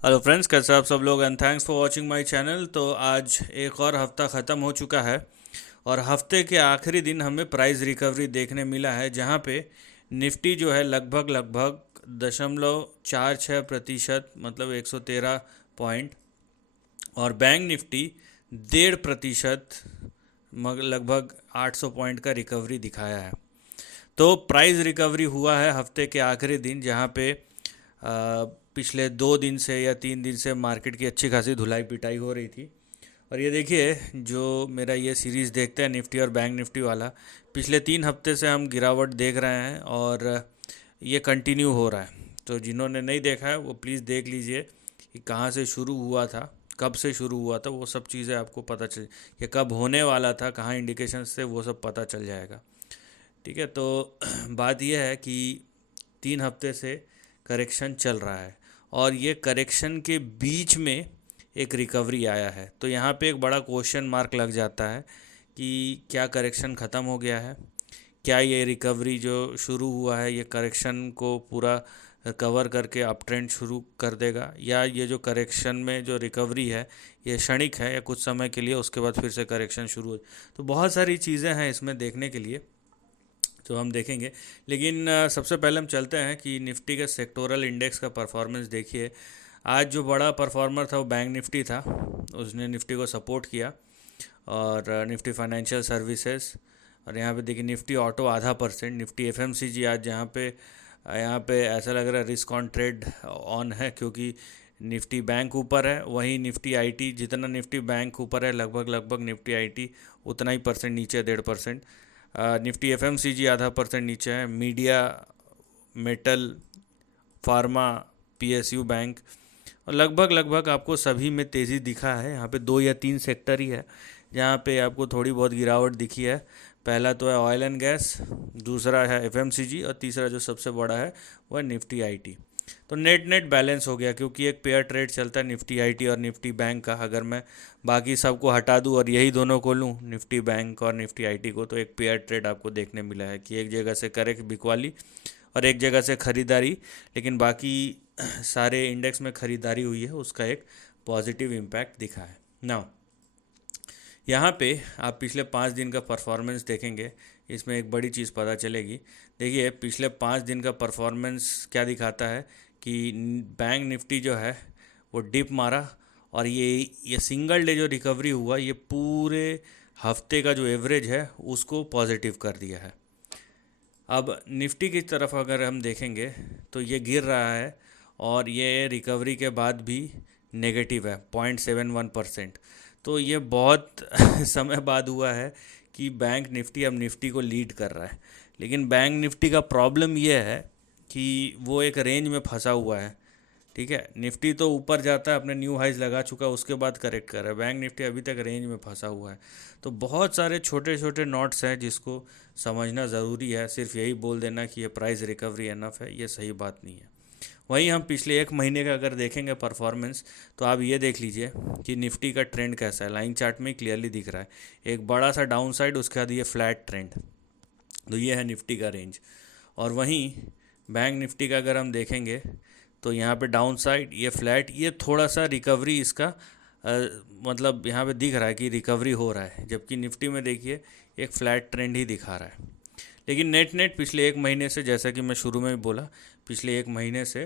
Hello friends, कैसे आप सब लोग? And thanks for watching my channel. तो आज एक और हफ्ता ख़त्म हो चुका है और हफ्ते के आखिरी दिन हमें प्राइस रिकवरी देखने मिला है, जहां पे निफ्टी जो है लगभग लगभग 0.46% मतलब 113 पॉइंट, और बैंक निफ्टी 1.5% लगभग 800 पॉइंट का रिकवरी दिखाया है। तो प्राइस रिकवरी हुआ है हफ्ते के आखिरी दिन, जहां पे पिछले 2 दिन से या 3 दिन से मार्केट की अच्छी खासी धुलाई पिटाई हो रही थी। और ये देखिए, जो मेरा ये सीरीज़ देखते हैं निफ्टी और बैंक निफ्टी वाला, पिछले 3 हफ्ते से हम गिरावट देख रहे हैं और ये कंटिन्यू हो रहा है। तो जिन्होंने नहीं देखा है वो प्लीज़ देख लीजिए कि कहाँ से शुरू हुआ था, कब से शुरू हुआ था, वो सब चीज़ें आपको पता चल, ये कब होने वाला था, कहाँ इंडिकेशंस थे, वो सब पता चल जाएगा। ठीक है, तो बात यह है कि 3 हफ्ते से करेक्शन चल रहा है और ये करेक्शन के बीच में एक रिकवरी आया है। तो यहाँ पे एक बड़ा क्वेश्चन मार्क लग जाता है कि क्या करेक्शन ख़त्म हो गया है? क्या ये रिकवरी जो शुरू हुआ है ये करेक्शन को पूरा कवर करके अप ट्रेंड शुरू कर देगा, या ये जो करेक्शन में जो रिकवरी है ये क्षणिक है या कुछ समय के लिए, उसके बाद फिर से करेक्शन शुरू हो? तो बहुत सारी चीज़ें हैं इसमें देखने के लिए, तो हम देखेंगे। लेकिन सबसे पहले हम चलते हैं कि निफ्टी के सेक्टोरल इंडेक्स का परफॉर्मेंस देखिए। आज जो बड़ा परफॉर्मर था वो बैंक निफ्टी था, उसने निफ्टी को सपोर्ट किया। और निफ्टी फाइनेंशियल सर्विसेज, और यहाँ पे देखिए निफ्टी ऑटो आधा परसेंट, निफ्टी एफएमसीजी आज यहाँ पे ऐसा लग रहा है रिस्क ऑन ट्रेड ऑन है, क्योंकि निफ्टी बैंक ऊपर है, वहीं निफ्टी आईटी, जितना निफ्टी बैंक ऊपर है लगभग लगभग निफ्टी आईटी उतना ही परसेंट नीचे, 1.5%। निफ्टी एफएमसीजी आधा परसेंट नीचे है, media, metal, pharma, PSU bank, और लगभग लगभग आपको सभी में तेज़ी दिखा है। यहाँ पे 2 या 3 सेक्टर ही है जहाँ पे आपको थोड़ी बहुत गिरावट दिखी है। पहला तो है ऑयल एंड गैस, दूसरा है एफएमसीजी, और तीसरा जो सबसे बड़ा है वह निफ्टी आईटी। तो नेट नेट बैलेंस हो गया, क्योंकि एक पेयर ट्रेड चलता है निफ्टी आईटी और निफ्टी बैंक का। अगर मैं बाकी सबको हटा दूं और यही दोनों को लूं, निफ्टी बैंक और निफ्टी आईटी को, तो एक पेयर ट्रेड आपको देखने मिला है कि एक जगह से करेक्ट बिकवाली और एक जगह से खरीदारी। लेकिन बाकी सारे इंडेक्स में खरीदारी हुई है, उसका एक पॉजिटिव इम्पैक्ट दिखा है। नाउ यहाँ पे आप पिछले 5 दिन का परफॉर्मेंस देखेंगे, इसमें एक बड़ी चीज़ पता चलेगी। देखिए पिछले 5 दिन का परफॉर्मेंस क्या दिखाता है कि बैंक निफ्टी जो है वो डिप मारा, और ये सिंगल डे जो रिकवरी हुआ ये पूरे हफ्ते का जो एवरेज है उसको पॉजिटिव कर दिया है। अब निफ्टी की तरफ अगर हम देखेंगे तो ये गिर रहा है, और ये रिकवरी के बाद भी नेगेटिव है 0.71%। तो ये बहुत समय बाद हुआ है कि बैंक निफ्टी अब निफ्टी को लीड कर रहा है। लेकिन बैंक निफ्टी का प्रॉब्लम ये है कि वो एक रेंज में फंसा हुआ है। ठीक है, निफ्टी तो ऊपर जाता है, अपने न्यू हाइज लगा चुका है, उसके बाद करेक्ट कर रहा है। बैंक निफ्टी अभी तक रेंज में फंसा हुआ है। तो बहुत सारे छोटे छोटे नोट्स हैं जिसको समझना ज़रूरी है। सिर्फ यही बोल देना कि ये प्राइस रिकवरी एनफ है, ये सही बात नहीं है। वहीं हम पिछले 1 महीने का अगर देखेंगे परफॉर्मेंस, तो आप ये देख लीजिए कि निफ्टी का ट्रेंड कैसा है। लाइन चार्ट में क्लियरली दिख रहा है एक बड़ा सा डाउन साइड, उसके बाद ये फ्लैट ट्रेंड। तो ये है निफ्टी का रेंज। और वहीं बैंक निफ्टी का अगर हम देखेंगे तो यहाँ पे डाउन साइड ये फ्लैट, ये थोड़ा सा रिकवरी इसका मतलब यहाँ पे दिख रहा है कि रिकवरी हो रहा है, जबकि निफ्टी में देखिए एक फ्लैट ट्रेंड ही दिखा रहा है। लेकिन नेट नेट पिछले 1 महीने से, जैसा कि मैं शुरू में भी बोला, पिछले 1 महीने से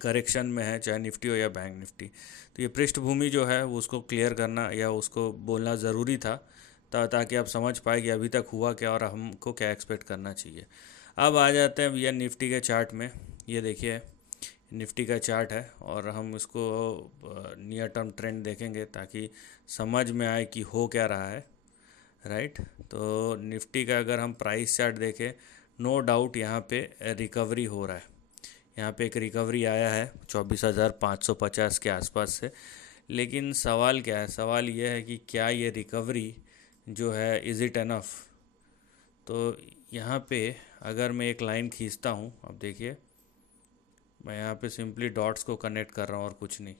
करेक्शन में है, चाहे निफ्टी हो या बैंक निफ्टी। तो ये पृष्ठभूमि जो है वो उसको क्लियर करना या उसको बोलना ज़रूरी था, ताकि आप समझ पाए कि अभी तक हुआ क्या और हमको क्या एक्सपेक्ट करना चाहिए। अब आ जाते हैं भैया निफ्टी के चार्ट में। ये देखिए निफ्टी का चार्ट है, और हम इसको नियर टर्म ट्रेंड देखेंगे ताकि समझ में आए कि हो क्या रहा है। राइट, तो निफ्टी का अगर हम प्राइस चार्ट देखें, नो डाउट यहाँ पे रिकवरी हो रहा है। यहाँ पे एक रिकवरी आया है 24,550 के आसपास से। लेकिन सवाल क्या है? सवाल ये है कि क्या ये रिकवरी जो है इज़ इट एनफ? तो यहाँ पे अगर मैं एक लाइन खींचता हूँ, अब देखिए मैं यहाँ पे सिंपली डॉट्स को कनेक्ट कर रहा हूँ और कुछ नहीं।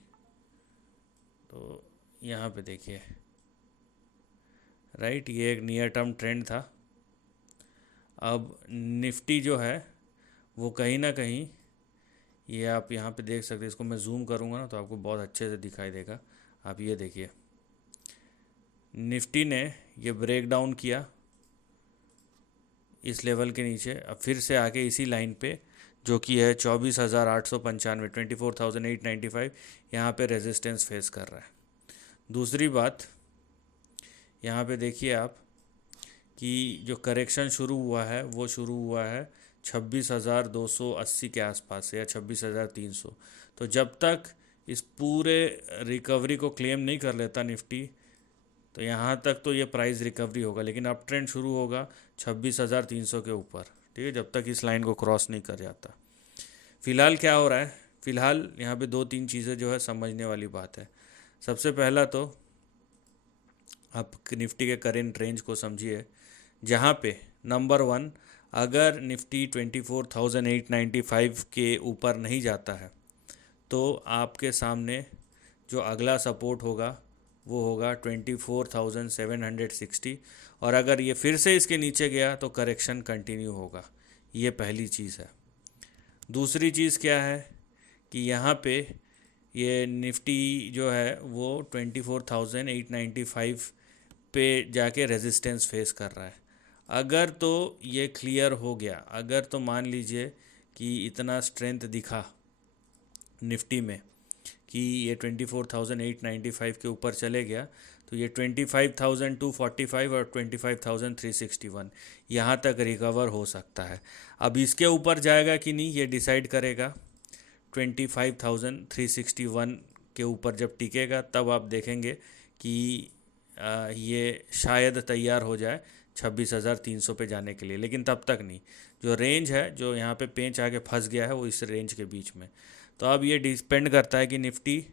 तो यहाँ पे देखिए, राइट, ये एक नियर टर्म ट्रेंड था। अब निफ्टी जो है वो कहीं ना कहीं ये आप यहाँ पे देख सकते हैं, इसको मैं जूम करूँगा ना तो आपको बहुत अच्छे से दिखाई देगा। आप ये देखिए, निफ्टी ने ये ब्रेक डाउन किया इस लेवल के नीचे, अब फिर से आके इसी लाइन पे जो कि है 24,895, 24,895, यहाँ पे रेजिस्टेंस फेस कर रहा है। दूसरी बात, यहाँ पे देखिए आप कि जो करेक्शन शुरू हुआ है वो शुरू हुआ है 26,280 के आसपास से, या 26,300। तो जब तक इस पूरे रिकवरी को क्लेम नहीं कर लेता निफ्टी, तो यहाँ तक तो ये प्राइस रिकवरी होगा, लेकिन अप ट्रेंड शुरू होगा 26,300 के ऊपर, ठीक है, जब तक इस लाइन को क्रॉस नहीं कर जाता। फ़िलहाल क्या हो रहा है, फ़िलहाल यहाँ पे दो तीन चीज़ें जो है समझने वाली बात है। सबसे पहला तो आप निफ्टी के करेंट रेंज को समझिए, जहाँ पे नंबर वन, अगर निफ्टी 24,895 के ऊपर नहीं जाता है तो आपके सामने जो अगला सपोर्ट होगा वो होगा 24,760, और अगर ये फिर से इसके नीचे गया तो करेक्शन कंटिन्यू होगा। ये पहली चीज़ है। दूसरी चीज़ क्या है कि यहाँ पे ये निफ्टी जो है वो 24,895 पे जाके रेजिस्टेंस फेस कर रहा है। अगर तो ये क्लियर हो गया, अगर तो मान लीजिए कि इतना स्ट्रेंथ दिखा निफ्टी में कि ये 24,895 के ऊपर चले गया, तो ये 25,245 और 25,361 यहाँ तक रिकवर हो सकता है। अब इसके ऊपर जाएगा कि नहीं ये डिसाइड करेगा 25,361 के ऊपर जब टिकेगा, तब आप देखेंगे कि ये शायद तैयार हो जाए 26,300 पे जाने के लिए, लेकिन तब तक नहीं। जो रेंज है, जो यहाँ पे पेंच आके फंस गया है, वो इस रेंज के बीच में। तो अब ये डिपेंड करता है कि निफ्टी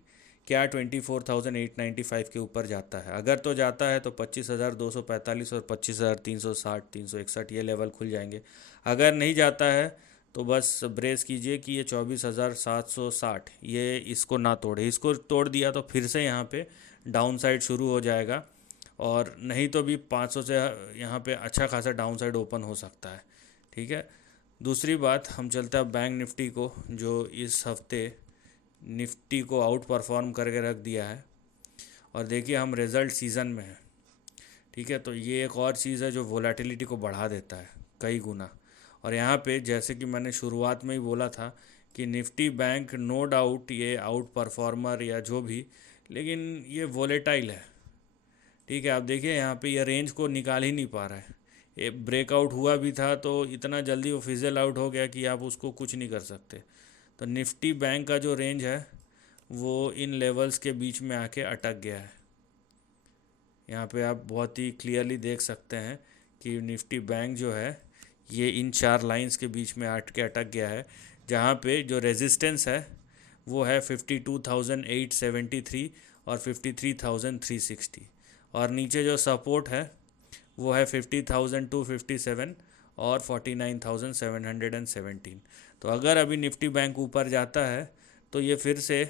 क्या 24,895 के ऊपर जाता है। अगर तो जाता है तो 25,245 और 25,360, 361 ये लेवल खुल जाएंगे। अगर नहीं जाता है तो बस ब्रेस कीजिए कि ये 24,760 ये इसको ना तोड़े। इसको तोड़ दिया तो फिर से यहाँ पे डाउन साइड शुरू हो जाएगा, और नहीं तो भी 500 से यहाँ पे अच्छा खासा डाउन साइड ओपन हो सकता है, ठीक है। दूसरी बात, हम चलते हैं बैंक निफ्टी को, जो इस हफ्ते निफ्टी को आउट परफॉर्म करके रख दिया है। और देखिए हम रिज़ल्ट सीज़न में हैं, ठीक है, तो ये एक और चीज़ है जो वोलेटिलिटी को बढ़ा देता है कई गुना। और यहाँ पे जैसे कि मैंने शुरुआत में ही बोला था कि निफ्टी बैंक नो डाउट ये आउट परफॉर्मर या जो भी, लेकिन ये वोलेटाइल है, ठीक है। आप देखिए यहाँ पे ये रेंज को निकाल ही नहीं पा रहा है। ये ब्रेकआउट हुआ भी था तो इतना जल्दी वो फिजल आउट हो गया कि आप उसको कुछ नहीं कर सकते। तो निफ्टी बैंक का जो रेंज है वो इन लेवल्स के बीच में आके अटक गया है। यहाँ पे आप बहुत ही क्लियरली देख सकते हैं कि निफ्टी बैंक जो है ये इन चार लाइंस के बीच में आके अटक गया है, जहाँ पे जो रेजिस्टेंस है वो है 52,873 और 53,360, और नीचे जो सपोर्ट है वो है 50,257 और 49,717। तो अगर अभी निफ्टी बैंक ऊपर जाता है तो ये फिर से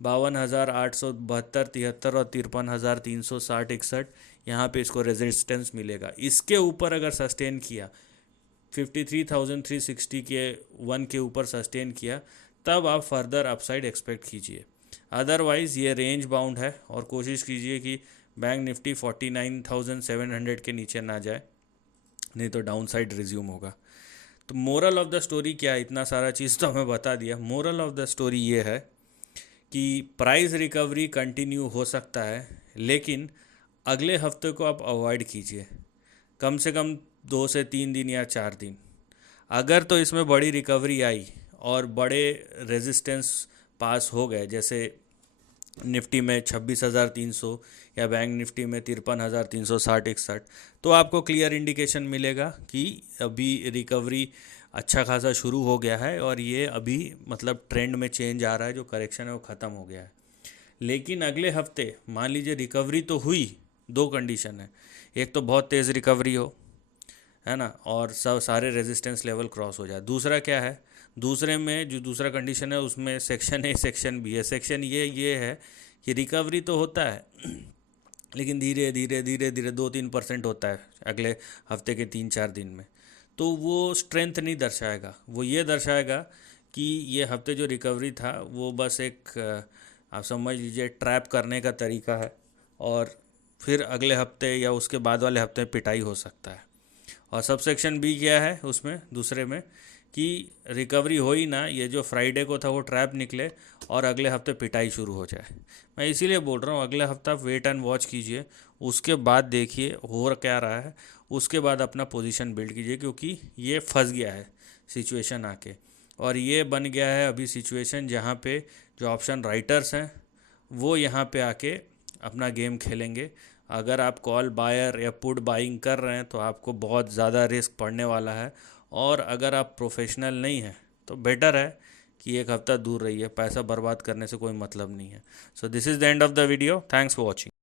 52,872, 73 और 53,360, 61 यहाँ पे इसको रेजिस्टेंस मिलेगा। इसके ऊपर अगर सस्टेन किया 53,360 के वन के ऊपर सस्टेन किया, तब आप फर्दर अपसाइड एक्सपेक्ट कीजिए। अदरवाइज़ ये रेंज बाउंड है, और कोशिश कीजिए कि बैंक निफ्टी 49,700 के नीचे ना जाए, नहीं तो डाउन साइड रिज्यूम होगा। तो मोरल ऑफ द स्टोरी क्या है, इतना सारा चीज़ तो हमें बता दिया। मोरल ऑफ द स्टोरी ये है कि प्राइस रिकवरी कंटिन्यू हो सकता है, लेकिन अगले हफ्ते को आप अवॉइड कीजिए, कम से कम 2 से 3 दिन या 4 दिन। अगर तो इसमें बड़ी रिकवरी आई और बड़े रेजिस्टेंस पास हो गए, जैसे निफ्टी में 26,300 या बैंक निफ्टी में 53,360, 61, तो आपको क्लियर इंडिकेशन मिलेगा कि अभी रिकवरी अच्छा खासा शुरू हो गया है, और ये अभी मतलब ट्रेंड में चेंज आ रहा है, जो करेक्शन है वो ख़त्म हो गया है। लेकिन अगले हफ्ते मान लीजिए रिकवरी तो हुई, दो कंडीशन है, एक तो बहुत तेज़ रिकवरी हो, है ना, और सब सारे रेजिस्टेंस लेवल क्रॉस हो जाए। दूसरा क्या है, दूसरे में जो दूसरा कंडीशन है उसमें सेक्शन ए सेक्शन बी है। सेक्शन ये है कि रिकवरी तो होता है लेकिन धीरे धीरे धीरे धीरे 2-3% होता है अगले हफ्ते के 3-4 दिन में। तो वो स्ट्रेंथ नहीं दर्शाएगा, वो ये दर्शाएगा कि ये हफ्ते जो रिकवरी था वो बस एक आप समझ लीजिए ट्रैप करने का तरीका है, और फिर अगले हफ्ते या उसके बाद वाले हफ्ते में पिटाई हो सकता है। और सब सेक्शन बी क्या है उसमें दूसरे में कि रिकवरी हो ही ना, ये जो फ्राइडे को था वो ट्रैप निकले और अगले हफ्ते पिटाई शुरू हो जाए। मैं इसीलिए बोल रहा हूँ अगले हफ्ता आप वेट एंड वॉच कीजिए, उसके बाद देखिए हो क्या रहा है, उसके बाद अपना पोजीशन बिल्ड कीजिए, क्योंकि ये फंस गया है सिचुएशन आके। और ये बन गया है अभी सिचुएशन जहाँ पे जो ऑप्शन राइटर्स हैं वो यहाँ पे आके अपना गेम खेलेंगे। अगर आप कॉल बायर या पुट बाइंग कर रहे हैं तो आपको बहुत ज़्यादा रिस्क पड़ने वाला है, और अगर आप प्रोफेशनल नहीं हैं तो बेटर है कि एक हफ्ता दूर रहिए, पैसा बर्बाद करने से कोई मतलब नहीं है। So this is the end of the video, thanks for watching.